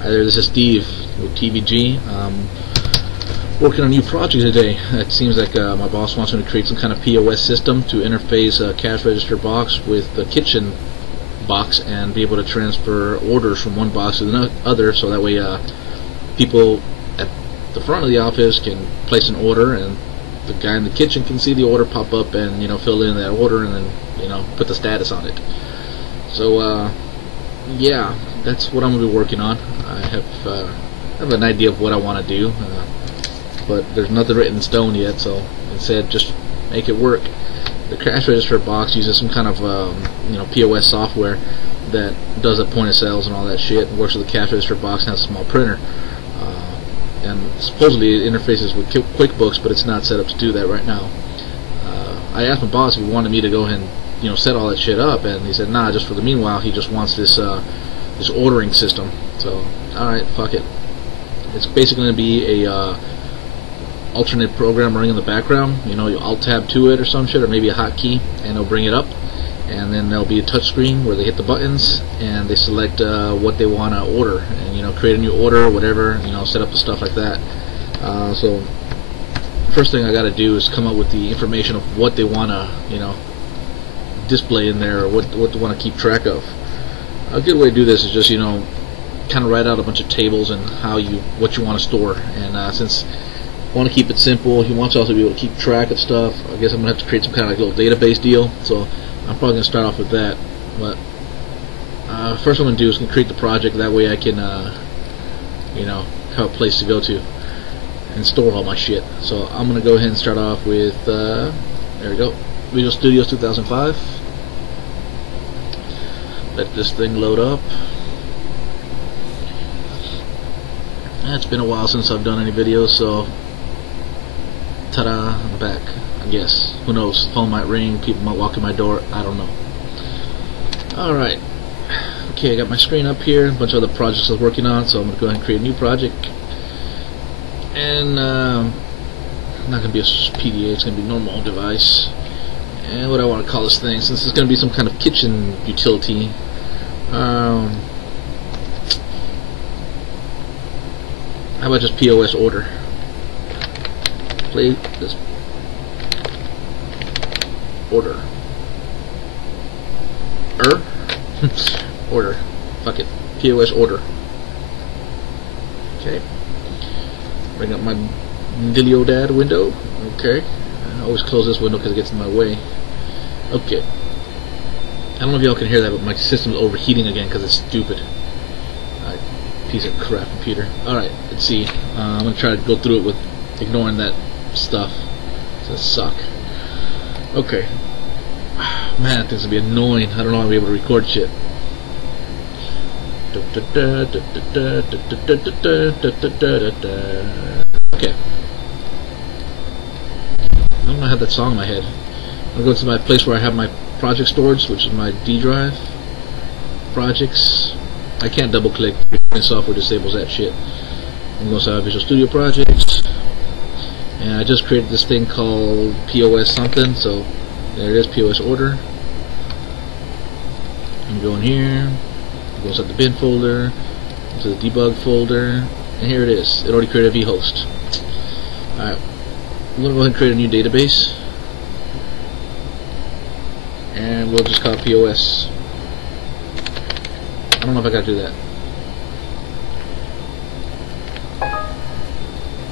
Hi there, this is Steve with TVG. Working on a new project today. It seems like my boss wants me to create some kind of POS system to interface a cash register box with the kitchen box and be able to transfer orders from one box to the other, so that way people at the front of the office can place an order and the guy in the kitchen can see the order pop up and fill in that order and then put the status on it. So yeah, that's what I'm going to be working on. I have an idea of what I want to do, but there's nothing written in stone yet, so instead just make it work. The cash register box uses some kind of POS software that does a point of sales and all that shit, and works with the cash register box and has a small printer. And supposedly it interfaces with QuickBooks, but it's not set up to do that right now. I asked my boss if he wanted me to go ahead and set all that shit up, and he said nah, just for the meanwhile he just wants this this ordering system. So alright, fuck it. It's basically going to be a alternate program running in the background. You alt tab to it or some shit, or maybe a hotkey, and it'll bring it up, and then there'll be a touch screen where they hit the buttons and they select what they want to order, and create a new order or whatever, set up the stuff like that. So first thing I got to do is come up with the information of what they want to display in there, or what they want to keep track of. A good way to do this is just kind of write out a bunch of tables and what you want to store. And since I want to keep it simple, he wants to also be able to keep track of stuff, I guess I'm gonna have to create some kind of little database deal. So I'm probably gonna start off with that. But first what I'm gonna do is create the project. That way I can have a place to go to and store all my shit. So I'm gonna go ahead and start off with there we go, Visual Studios 2005. Let this thing load up. It's been a while since I've done any videos, so ta-da, I'm back, I guess. Who knows, the phone might ring, people might walk in my door, I don't know. Alright, okay, I got my screen up here, a bunch of other projects I was working on, so I'm going to go ahead and create a new project. And not going to be a PDA, it's going to be a normal device. And what I want to call this thing, since it's going to be some kind of kitchen utility, how about just POS Order? Play this order. Order. Fuck it. POS Order. Okay. Bring up my Dad window. Okay. I always close this window because it gets in my way. Okay. I don't know if y'all can hear that, but my system's overheating again because it's stupid. Piece of crap computer. Alright, let's see. I'm going to try to go through it with ignoring that stuff. It's gonna suck. Okay. Man, that thing's going to be annoying. I don't know how I'll be able to record shit. Okay. I don't know, I have that song in my head. I'm going to go to my place where I have my project storage, which is my D drive. Projects. I can't double click. Software disables that shit. I'm going to Visual Studio Projects, and I just created this thing called POS something. So there it is, POS Order. I'm going here. It goes up the bin folder, to the debug folder, and here it is. It already created a vhost. Alright, I'm going to go ahead and create a new database, and we'll just call it POS. I don't know if I gotta do that.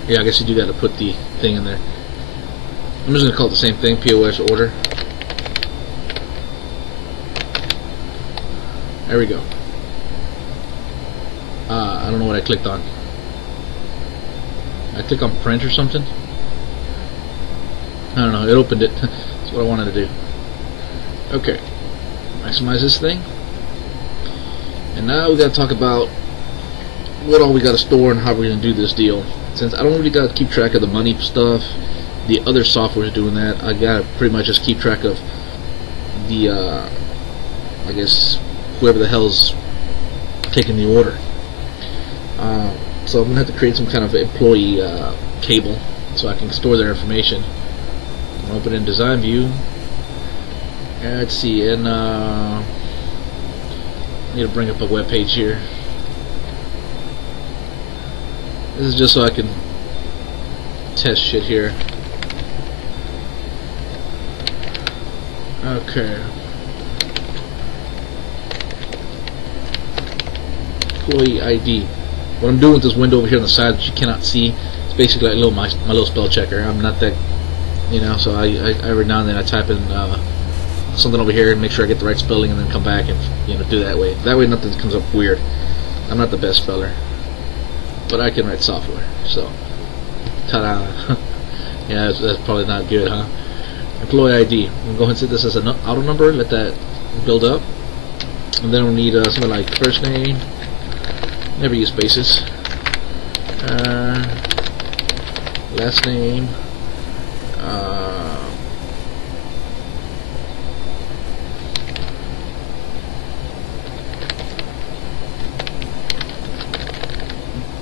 Yeah, I guess you do gotta put the thing in there. I'm just gonna call it the same thing, POS Order. There we go. I don't know what I clicked on. I clicked on print or something? I don't know, it opened it. That's what I wanted to do. Okay. Maximize this thing. And now we got to talk about what all we got to store and how we're going to do this deal. Since I don't really got to keep track of the money stuff, the other software is doing that. I got to pretty much just keep track of the, I guess, whoever the hell's taking the order. So I'm going to have to create some kind of employee table so I can store their information. I'm going to open in Design View. And let's see, and I need to bring up a web page here. This is just so I can test shit here. Okay. Employee ID. What I'm doing with this window over here on the side that you cannot see, it's basically like my little spell checker. I'm not that, you know, so I every now and then I type in something over here and make sure I get the right spelling, and then come back and, you know, do that way. That way nothing comes up weird. I'm not the best speller, but I can write software. So, ta-da! Yeah, that's probably not good, huh? Employee ID. We'll go ahead and set this as an auto number. Let that build up, and then we'll need something like first name. Never use spaces. Last name.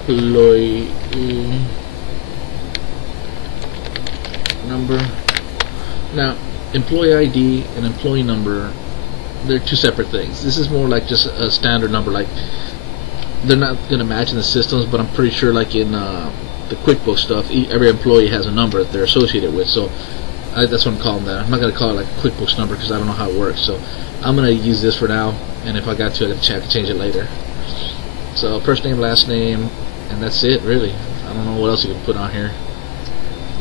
Employee number. Now, employee ID and employee number, they're two separate things. This is more like just a standard number. Like, they're not going to match in the systems, but I'm pretty sure like in the QuickBooks stuff, every employee has a number that they're associated with. So that's what I'm calling that. I'm not going to call it like a QuickBooks number because I don't know how it works. So I'm going to use this for now, and if I got to, I can change it later. So first name, last name, and that's it really. I don't know what else you can put on here.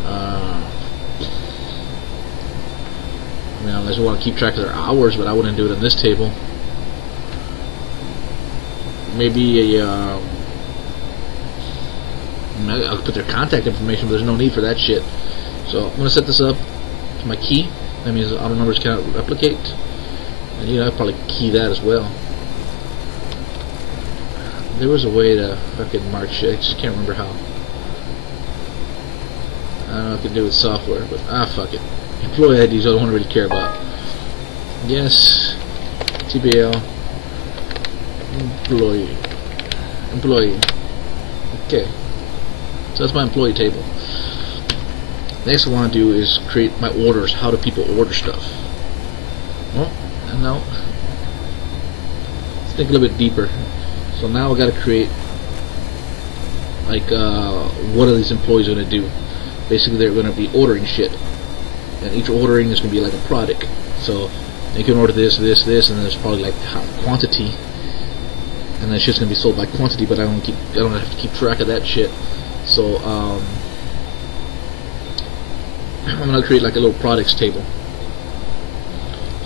I mean, unless you want to keep track of their hours, but I wouldn't do it in this table. Maybe I'll put their contact information, but there's no need for that shit. So I'm going to set this up to my key. That means the auto numbers cannot replicate. And you know, I'll probably key that as well. There was a way to fucking mark shit, I just can't remember how. I don't know if I can do it with software, but fuck it. Employee IDs I don't want to really care about. Yes, TBL, employee. Okay, so that's my employee table. Next, what I want to do is create my orders. How do people order stuff? Well, no. Let's think a little bit deeper. So now I got to create like what are these employees going to do? Basically, they're going to be ordering shit, and each ordering is going to be like a product. So they can order this, and then there's probably like quantity, and that shit's going to be sold by quantity. But I don't have to keep track of that shit. So I'm going to create like a little products table.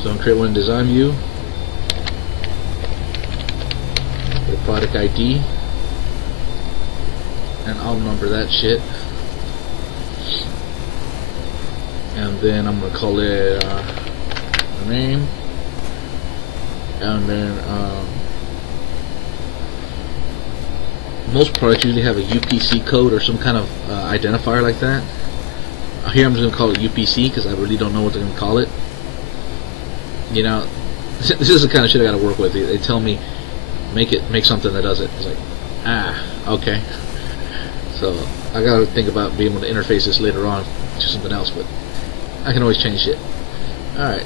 So I'm going to create one in design view. The product ID, and I'll number that shit, and then I'm gonna call it name, and then most products usually have a UPC code or some kind of identifier like that. Here I'm just gonna call it UPC because I really don't know what they're gonna call it. You know, this is the kind of shit I gotta work with. They tell me make something that does it. It's like, okay. So I gotta think about being able to interface this later on to something else, but I can always change it. Alright,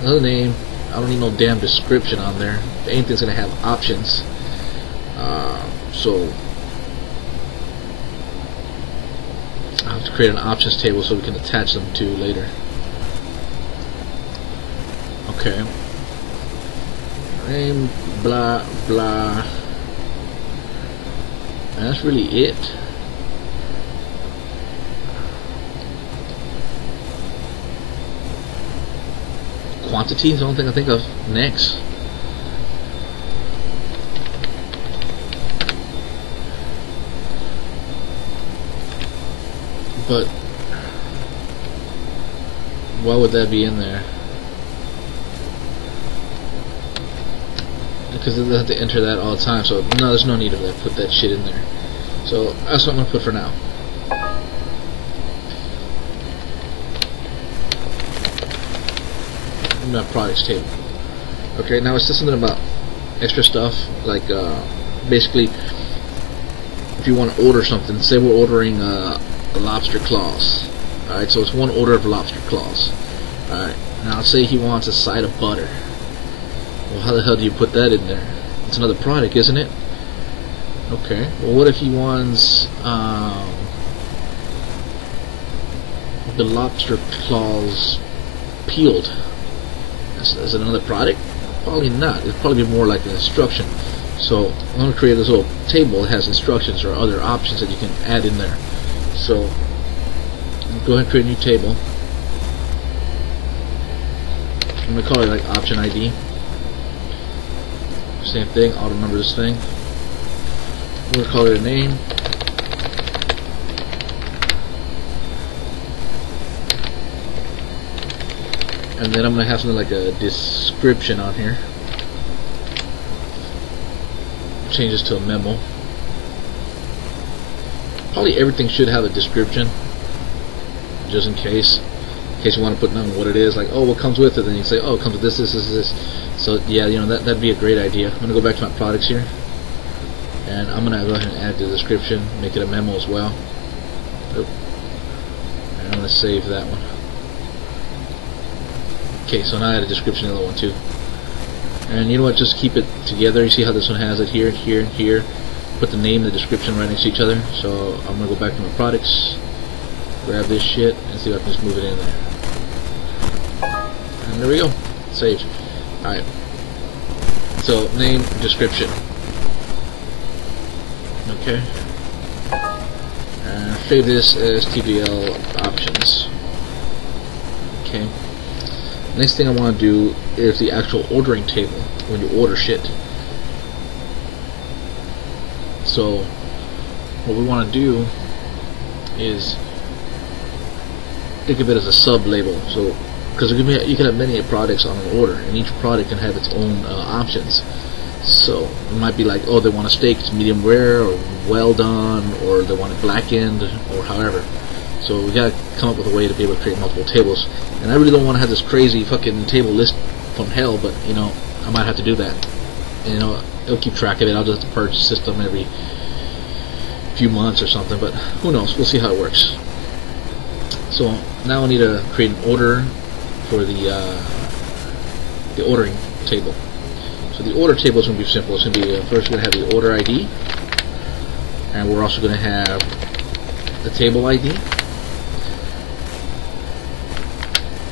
another name. I don't need no damn description on there. Anything's gonna have options. So I'll have to create an options table so we can attach them to later. Okay. Name, blah blah, and that's really it. Quantity is the only thing I think of next. But why would that be in there? Because they have to enter that all the time, so no, there's no need of that. Put that shit in there. So that's what I'm gonna put for now. In my products table. Okay, now it's just something about extra stuff, like basically, if you want to order something, say we're ordering lobster claws. All right, so it's one order of lobster claws. All right, now say he wants a side of butter. Well, how the hell do you put that in there? It's another product, isn't it? Okay. Well, what if he wants the lobster claws peeled? Is it another product? Probably not. It'd probably be more like an instruction. So I'm going to create this little table that has instructions or other options that you can add in there. So go ahead and create a new table. I'm going to call it like option ID. Same thing, auto number this thing. We're going to call it a name. And then I'm going to have something like a description on here. Change this to a memo. Probably everything should have a description, just in case you want to put down what it is, like, oh, what comes with it, then you say, oh, it comes with this, this, this, this. So yeah, you know, that'd be a great idea. I'm gonna go back to my products here, and I'm gonna go ahead and add the description, make it a memo as well. Oop. And I'm gonna save that one. Okay, so now I add a description in the other one too. And you know what, just keep it together. You see how this one has it here, here, and here. Put the name and the description right next to each other. So I'm gonna go back to my products, grab this shit, and see if I can just move it in there. And there we go. Saved. Alright. So name, description. Okay. And save this as TBL options. Okay. Next thing I want to do is the actual ordering table when you order shit. So what we want to do is think of it as a sub label. So because you can have many products on an order, and each product can have its own options. So it might be like, oh, they want a steak, it's medium rare or well done, or they want it blackened, or however. So we gotta come up with a way to be able to create multiple tables. And I really don't want to have this crazy fucking table list from hell, but you know, I might have to do that. And, you know, it'll keep track of it. I'll just have to purge the system every few months or something, but who knows? We'll see how it works. So now I need to create an order for the ordering table. So the order table is going to be simple. It's going to be first we're going to have the order ID, and we're also going to have the table ID.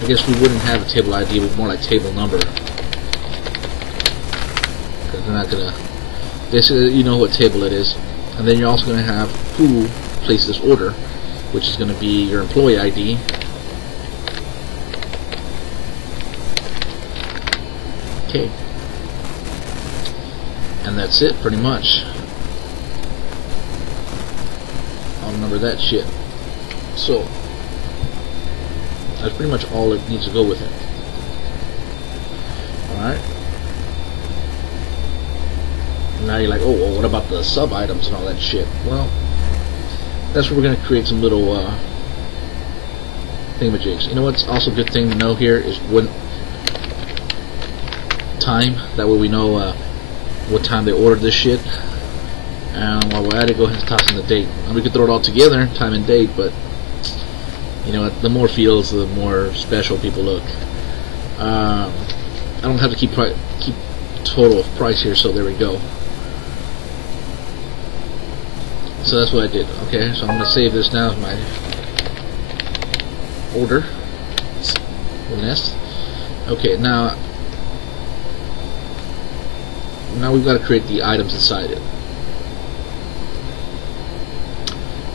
I guess we wouldn't have a table ID, but more like table number, because we're not going to. Basically, you know what table it is, and then you're also going to have who placed this order, which is going to be your employee ID. Okay. And that's it, pretty much. I'll remember that shit. So that's pretty much all it needs to go with it. Alright. Now you're like, oh, well, what about the sub items and all that shit? Well, that's where we're going to create some little thingamajigs. You know what's also a good thing to know here is when time. That way we know what time they ordered this shit. And while we're at it, go ahead and toss in the date. And we could throw it all together, time and date, but you know, the more fields, the more special people look. I don't have to keep total of price here, so there we go. So that's what I did. Okay, so I'm going to save this now as my order nest. Okay, now we've got to create the items inside it.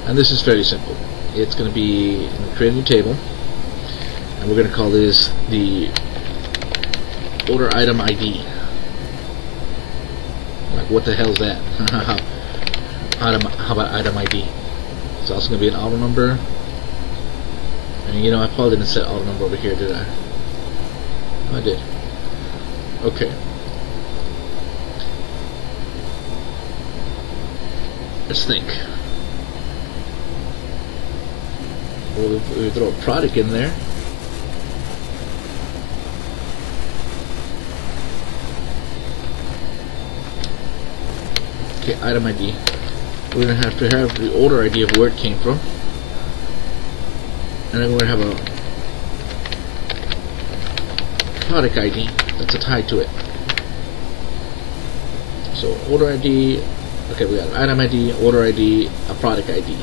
And this is fairly simple. It's going to be create a new table, and we're going to call this the order item ID. Like, what the hell is that? How about item ID? It's also going to be an auto number. And you know, I probably didn't set auto number over here, did I? I did. Okay. Let's think. We'll throw a product in there. Okay, item ID. We're going to have the order ID of where it came from. And then we're going to have a product ID that's tied to it. So order ID, Okay, we got an item ID, order ID, a product ID.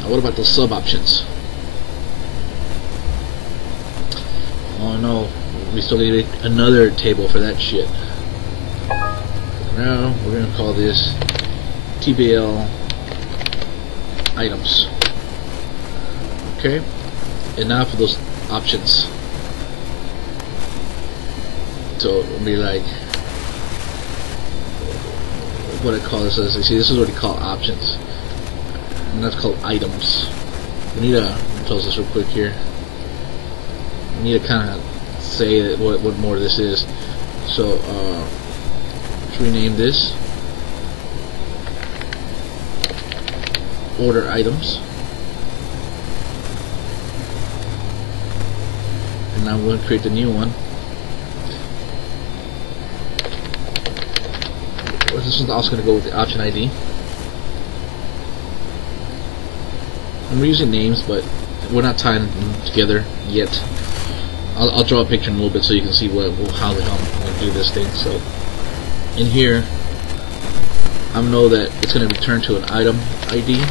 Now what about those sub options? Oh no, we still need another table for that shit. Now we're going to call this TBL items. Okay, and now for those options. So it'll be like, what I call this is, you see, this is what we call options, and that's called items. We need to close this real quick here. We need to kind of say that what more this is. So let's rename this order items, and now we're going to create the new one. This one's also going to go with the option ID. And we're using names, but we're not tying them together yet. I'll draw a picture in a little bit so you can see how the hell I'm going to do this thing. So in here, I know that it's going to return to an item ID.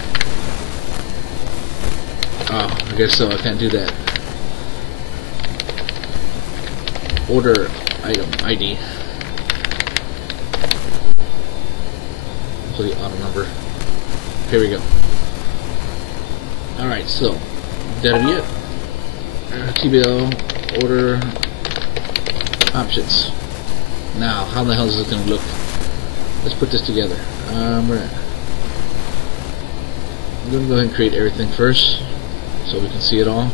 Oh, I guess so. I can't do that. Order item ID. So the auto number. Here we go. Alright, so that'll be it. TBL order options. Now, how the hell is this going to look? Let's put this together. I'm going to go ahead and create everything first so we can see it all.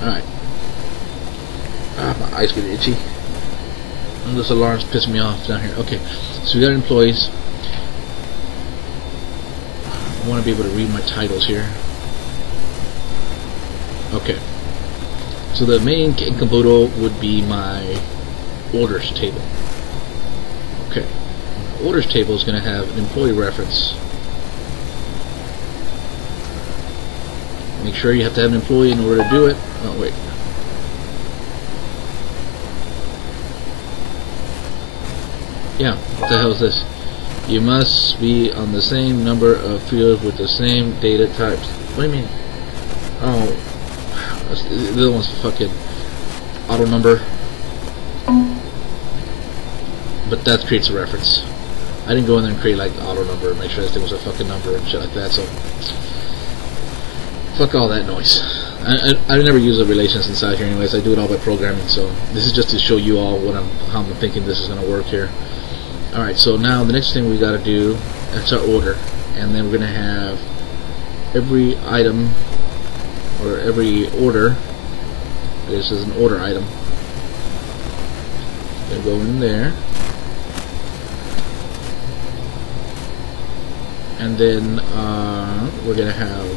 Alright. My eyes get itchy. This alarm's pissing me off down here. Okay, so we got employees. I want to be able to read my titles here. Okay, so the main caboodle would be my orders table. Okay, the orders table is going to have an employee reference. Make sure you have to have an employee in order to do it. Oh wait. Yeah, what the hell is this? You must be on the same number of fields with the same data types. What do you mean? Oh, the other one's fucking auto number. But that creates a reference. I didn't go in there and create like auto number and make sure this thing was a fucking number and shit like that, so fuck all that noise. I never use the relations inside here anyways. I do it all by programming, so this is just to show you all how I'm thinking this is going to work here. Alright, so now the next thing we got to do, that's our order, and then we're going to have every item or every order. This is an order item. Gonna go in there, and then we're gonna have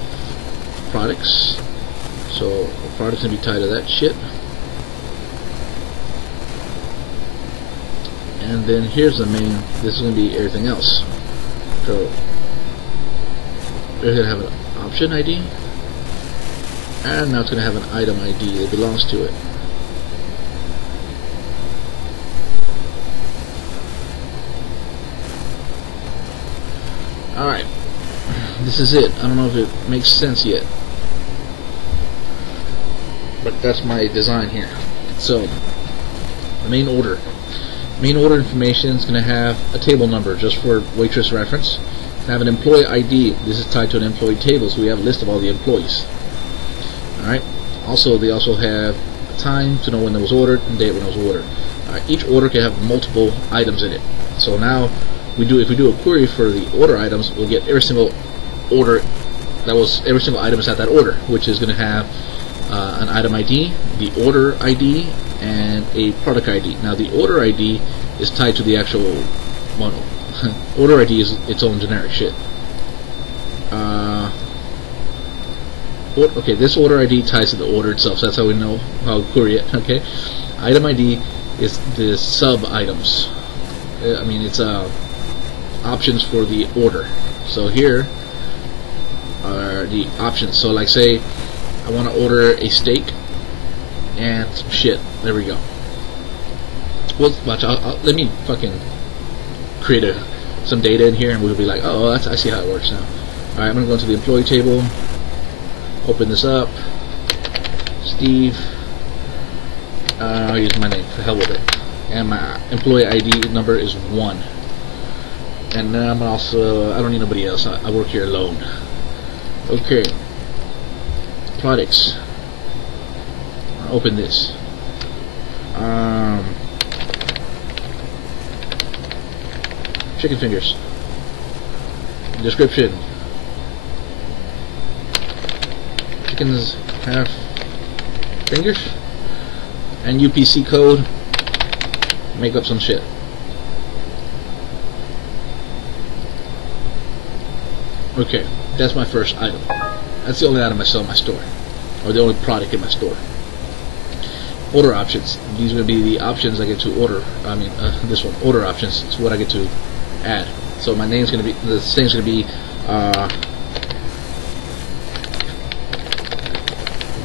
products. So products gonna be tied to that shit. And then here's the main. This is gonna be everything else. So we're gonna have an option ID, and now it's gonna have an item ID that belongs to it. Alright, this is it. I don't know if it makes sense yet, but that's my design here. So the main order information is going to have a table number just for waitress reference. Have an employee ID. This is tied to an employee table, so we have a list of all the employees. Alright, also they also have a time to know when it was ordered and date when it was ordered. Each order can have multiple items in it. So now if we do a query for the order items, we'll get every single order every single item is at that order, which is going to have an item ID, the order ID, and a product ID. Now the order ID is tied to the actual order ID is its own generic shit. Okay, this order ID ties to the order itself, so that's how we know how to query it. Okay, item ID is the sub items. I mean, it's options for the order. So here are the options. So like say I want to order a steak and some shit. There we go. Well, watch. Let me fucking create some data in here, and we'll be like, oh, I see how it works now. Alright, I'm going to go into the employee table, open this up, Steve, I'll use my name, the hell with it, and my employee ID number is 1. And then I'm also, I don't need nobody else, I work here alone. Okay, products, I'll open this. Chicken fingers. Description. Chickens have fingers. And UPC code. Make up some shit. Okay, that's my first item. That's the only item I sell in my store, or the only product in my store. Order options. These are going to be the options I get to order. I mean, this one, order options, is what I get to add. So my name's going to be, the thing's going to be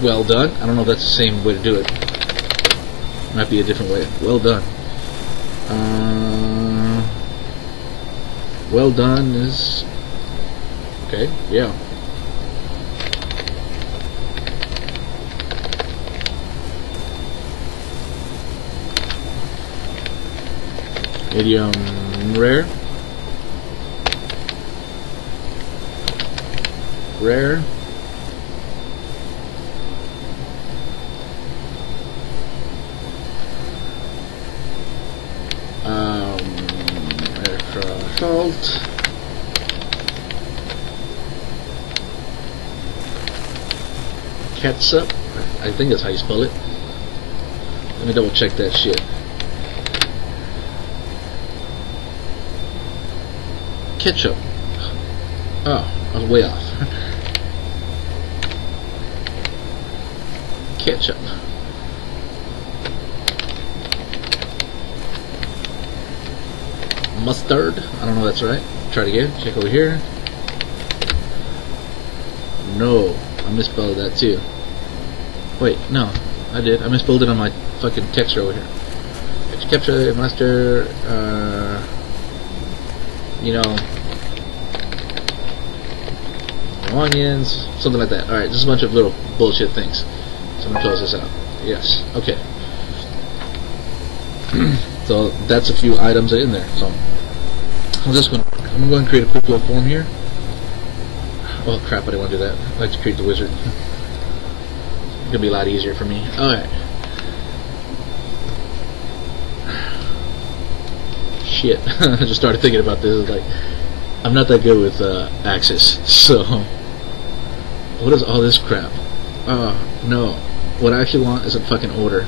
well done. I don't know if that's the same way to do it. Might be a different way. Well done. Well done is okay. Yeah. Medium rare. Rare. Extra salt. Ketchup. I think that's how you spell it. Let me double check that shit. Ketchup. Oh, I was way off. Ketchup. Mustard. I don't know if that's right. Try it again. Check over here. No, I misspelled that too. Wait, no, I did. I misspelled it on my fucking text over here. Ketchup, mustard, you know, onions, something like that. Alright, just a bunch of little bullshit things. So I'm gonna close this out. Yes, okay. So that's a few items in there. So I'm gonna go ahead and create a quick little form here. Oh crap, I didn't want to do that. I like to create the wizard. It's gonna be a lot easier for me. Alright. Shit. I just started thinking about this. It's like, I'm not that good with Access, so what is all this crap? No. What I actually want is a fucking order.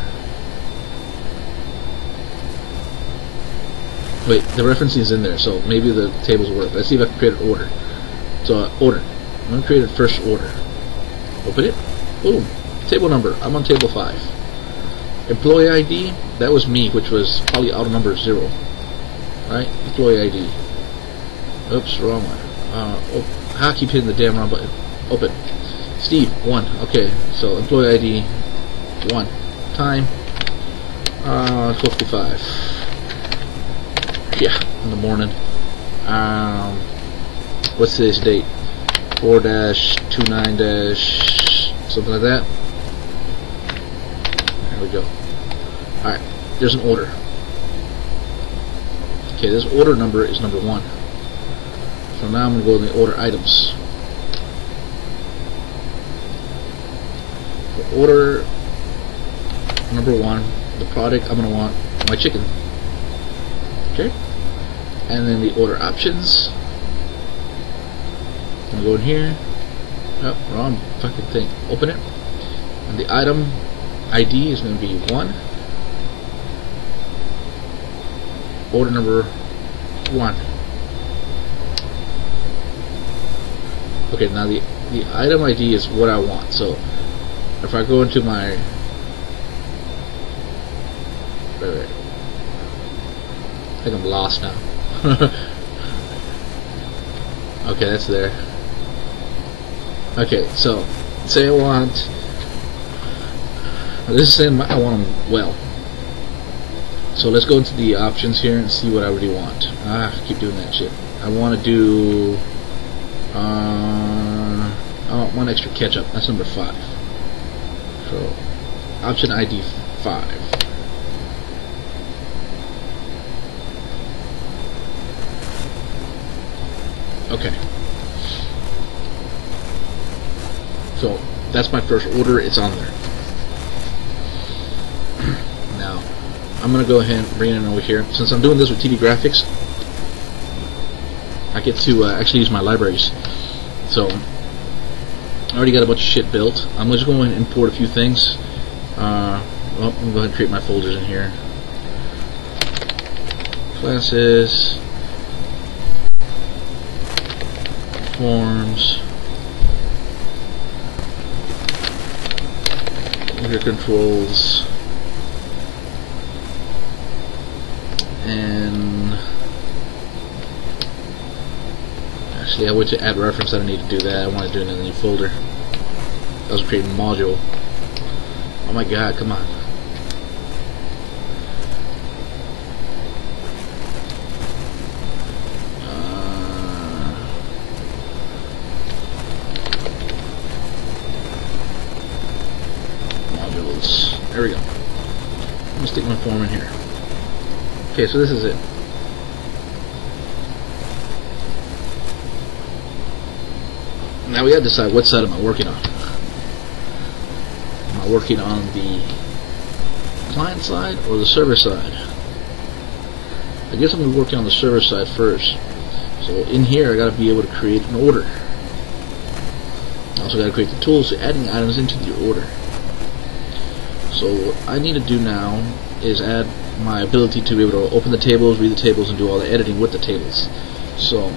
Wait, the referencing is in there, so maybe the tables work. Let's see if I can create an order. So, order. I'm going to create a first order. Open it. Boom. Table number. I'm on table 5. Employee ID. That was me, which was probably auto number 0. Right? Employee ID. Oops, wrong one. Oh, I keep hitting the damn wrong button. Open. Steve, 1. Okay, so employee ID 1. Time 55. Yeah, in the morning. What's today's date? 4-29- something like that. There we go. Alright, there's an order. Okay, this order number is number 1. So now I'm going to go in the order items. For order number 1, the product, I'm going to want my chicken. Okay? And then the order options. I'm going to go in here. Oh, wrong fucking thing. Open it. And the item ID is going to be 1. Order number 1. Okay, now the item ID is what I want. So if I go into my wait. I think I'm lost now. Okay, that's there. Okay, so say I want, this is saying I want them well. So let's go into the options here and see what I really want. I keep doing that shit. I want to do I want one extra ketchup. That's number 5. So option ID 5. Okay. So that's my first order. It's on there. Now I'm gonna go ahead and bring it in over here. Since I'm doing this with TV graphics, I get to actually use my libraries. So I already got a bunch of shit built. I'm just going to import a few things. Well, I'm going to go ahead and create my folders in here. Classes, forms, user controls, and actually I went to add reference. I don't need to do that. I want to do it in a new folder. I was creating a module. Oh my god, come on. Modules. There we go. I'm gonna stick my form in here. Okay, so this is it. Now we gotta decide what side am I working on. Am I working on the client side or the server side? I guess I'm gonna be working on the server side first. So in here I gotta be able to create an order. I also gotta create the tools for adding items into the order. So what I need to do now is add my ability to be able to open the tables, read the tables, and do all the editing with the tables. So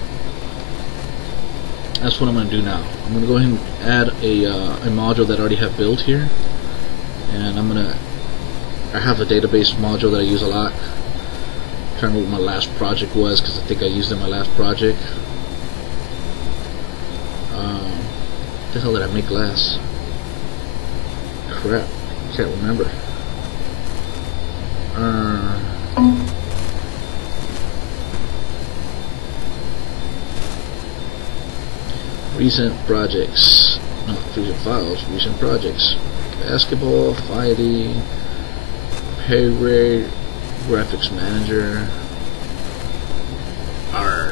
that's what I'm going to do now. I'm going to go ahead and add a module that I already have built here, and I have a database module that I use a lot. I'm trying to remember what my last project was because I think I used it in my last project. What the hell did I make last? Crap, can't remember. Recent projects, not recent files, recent projects. Basketball, fighting, pay grade, graphics manager.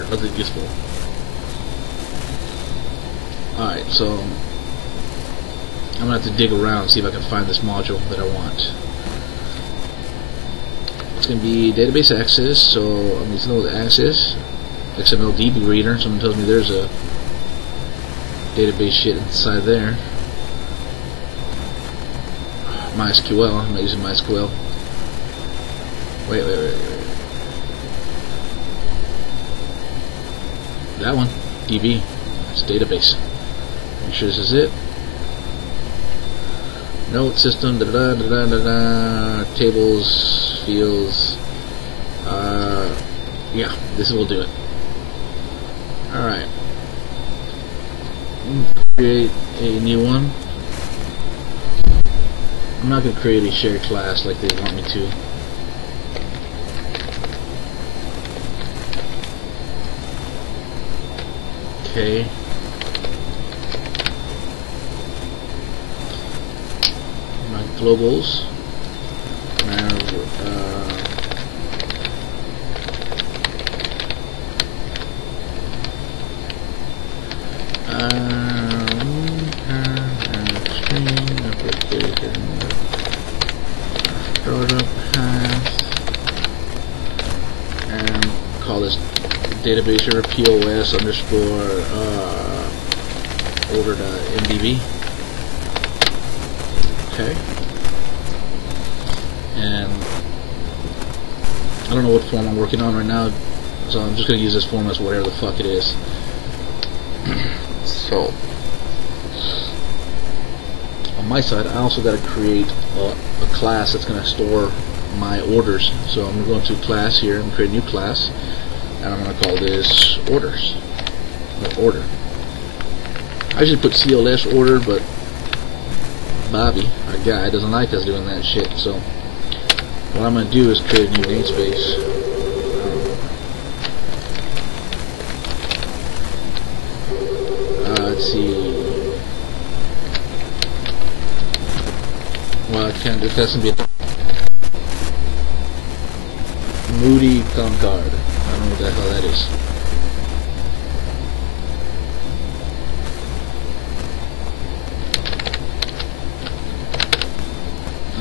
Nothing useful. Alright, so I'm gonna have to dig around and see if I can find this module that I want. It's gonna be database access, so I need to know the access. XML DB reader, someone tells me there's a database shit inside there. MySQL, I'm not using MySQL. Wait. That one, DB, it's database. Make sure this is it. Note system, tables, fields. Yeah, this will do it. Alright. Create a new one. I'm not going to create a shared class like they want me to. Okay. My globals. Startup path, and call this database or PoS underscore order.mdb. Okay. And I don't know what form I'm working on right now, so I'm just going to use this form as whatever the fuck it is. So on my side, I also got to create a class that's going to store my orders. So I'm going to go into class here and create a new class, and I'm going to call this orders. Order. I usually put CLS order, but Bobby, our guy, doesn't like us doing that shit. So what I'm going to do is create a new namespace. Let's see. Well, I can't. It has to be a Moody Concord. I don't know what the hell that is.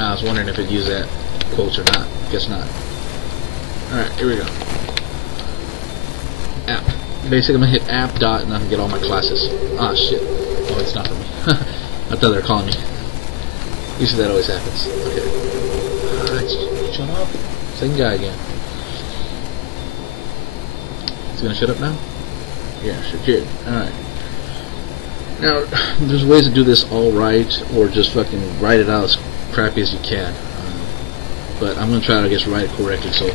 I was wondering if it used that quotes or not. Guess not. Alright, here we go. App. Basically, I'm going to hit app dot and I can get all my classes. Ah, shit. Oh, it's not for me. I thought they were calling me. Usually that always happens. Okay. Shut up. Same guy again. Is he going to shut up now? Yeah, sure did. Alright. Now, there's ways to do this all right, or just fucking write it out as crappy as you can. But I'm gonna try to just write it correctly. So,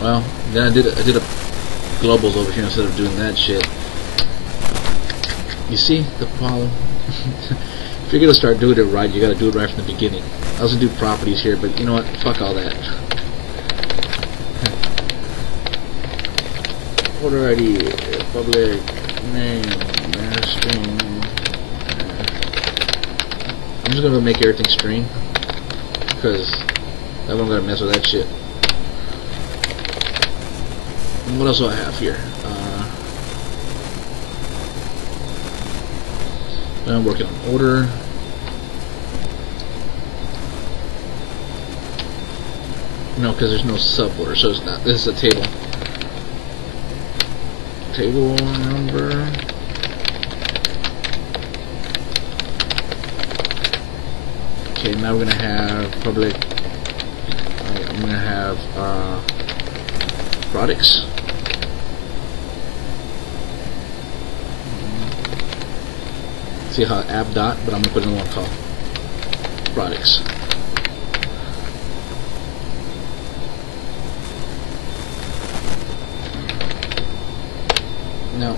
well, then I did a globals over here instead of doing that shit. You see the problem? If you're gonna start doing it right, you gotta do it right from the beginning. I was gonna do properties here, but you know what? Fuck all that. Order ID, public name, string. I'm just gonna make everything string because I'm not gonna mess with that shit. And what else do I have here? I'm working on order. No, because there's no sub order, so it's not. This is a table. Table number. Okay, now we're gonna have public. I'm gonna have products. See how app dot, but I'm gonna put in one call products. Now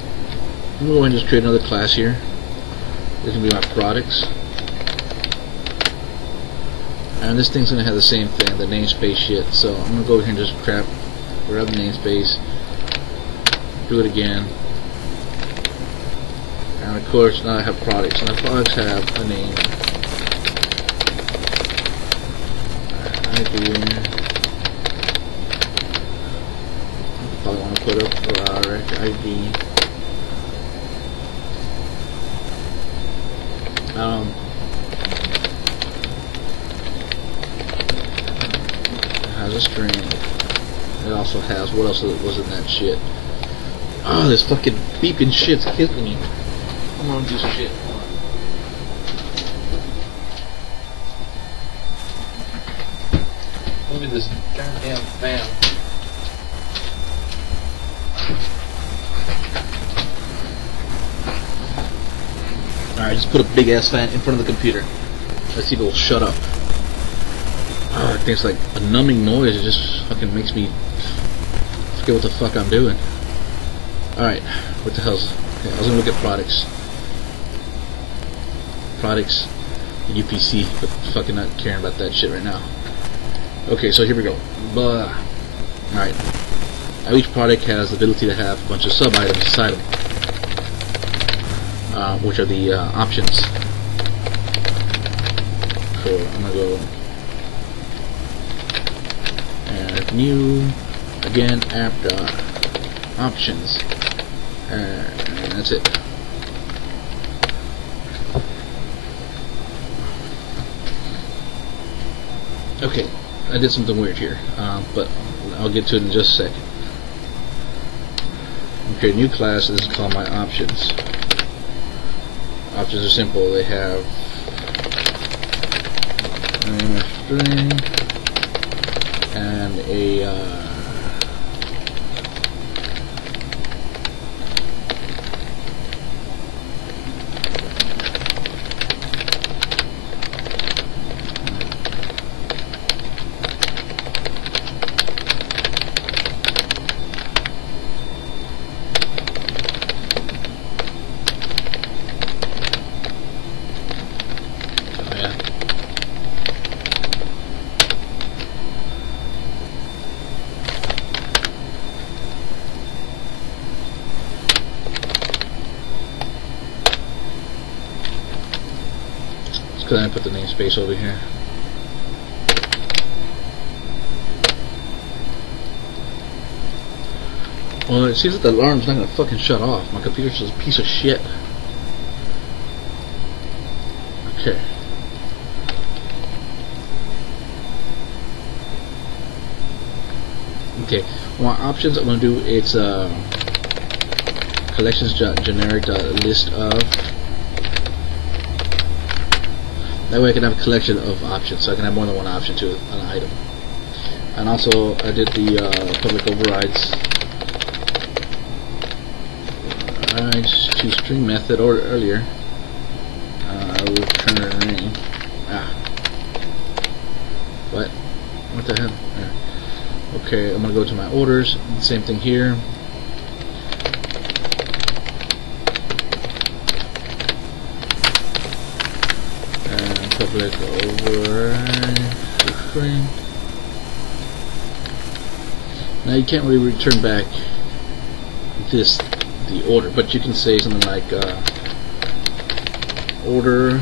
I'm gonna go ahead and just create another class here. This can be my products. And this thing's gonna have the same thing, the namespace shit. So I'm gonna go over here and just grab the namespace, do it again, and of course now I have products, and the products have a name. ID. Probably want to put up product ID. Has a string. It also has, what else was in that shit? Oh, this fucking beeping shit's killing me. I'm gonna do some shit. Look at this goddamn fan. Alright, just put a big ass fan in front of the computer. Let's see if it will shut up. Oh, I think it's like a numbing noise. It just fucking makes me forget what the fuck I'm doing. Alright, what the hell's... Okay, I was gonna look at products. Products, UPC, but fucking not caring about that shit right now. Okay, so here we go. Alright. Now each product has the ability to have a bunch of sub-items inside them. Which are the options. So I'm gonna go add new, again, app options, and that's it. Okay, I did something weird here, but I'll get to it in just a second. I'm creating a new class. This is called my options. Options are simple. They have a string and a Go ahead and put the namespace over here. Well, it seems like the alarm's not gonna fucking shut off. My computer's just a piece of shit. Okay. Okay. Well, options I'm gonna do it's collections generic list of. That way I can have a collection of options, so I can have more than one option to an item. And also I did the public overrides. I choose string method or earlier. I will return a name. What the hell? Yeah. Okay, I'm gonna go to my orders. Same thing here. And public override string. Now you can't really return back the order, but you can say something like order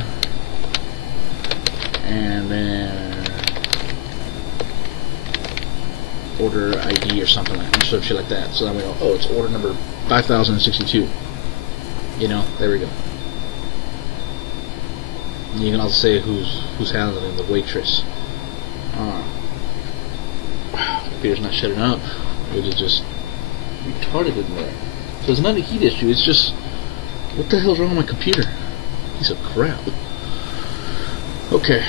and then order ID or something like sort of shit like that. So then we know, oh, it's order number 5062. You know, there we go. And you can also say who's handling the waitress. Computer's not shutting up. It is just retarded in there. So it's not a heat issue, it's just, what the hell's wrong with my computer? Piece of crap. Okay,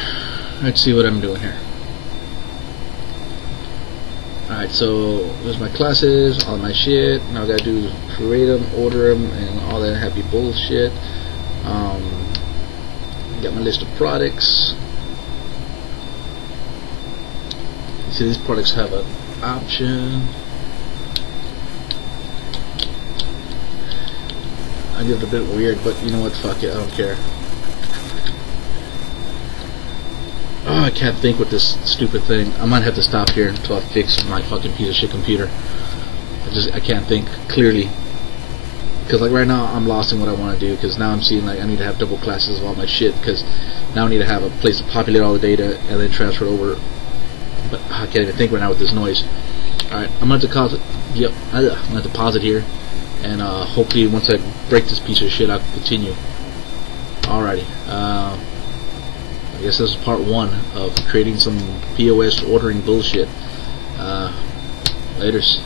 let's see what I'm doing here. Alright, so there's my classes, all my shit. Now I gotta do create them, order them, and all that happy bullshit. Got my list of products. See, these products have an option. I did it a bit weird, but you know what, fuck it, I don't care. Oh, I can't think with this stupid thing. I might have to stop here until I fix my fucking piece of shit computer. I can't think clearly. Because like right now, I'm lost in what I want to do, because now I'm seeing like I need to have double classes of all my shit, because now I need to have a place to populate all the data and then transfer it over. But I can't even think right now with this noise. Alright, I'm going to have to I'm going to have to pause it here. And hopefully once I break this piece of shit, I can continue. Alrighty. I guess this is part 1 of creating some POS ordering bullshit. Laters.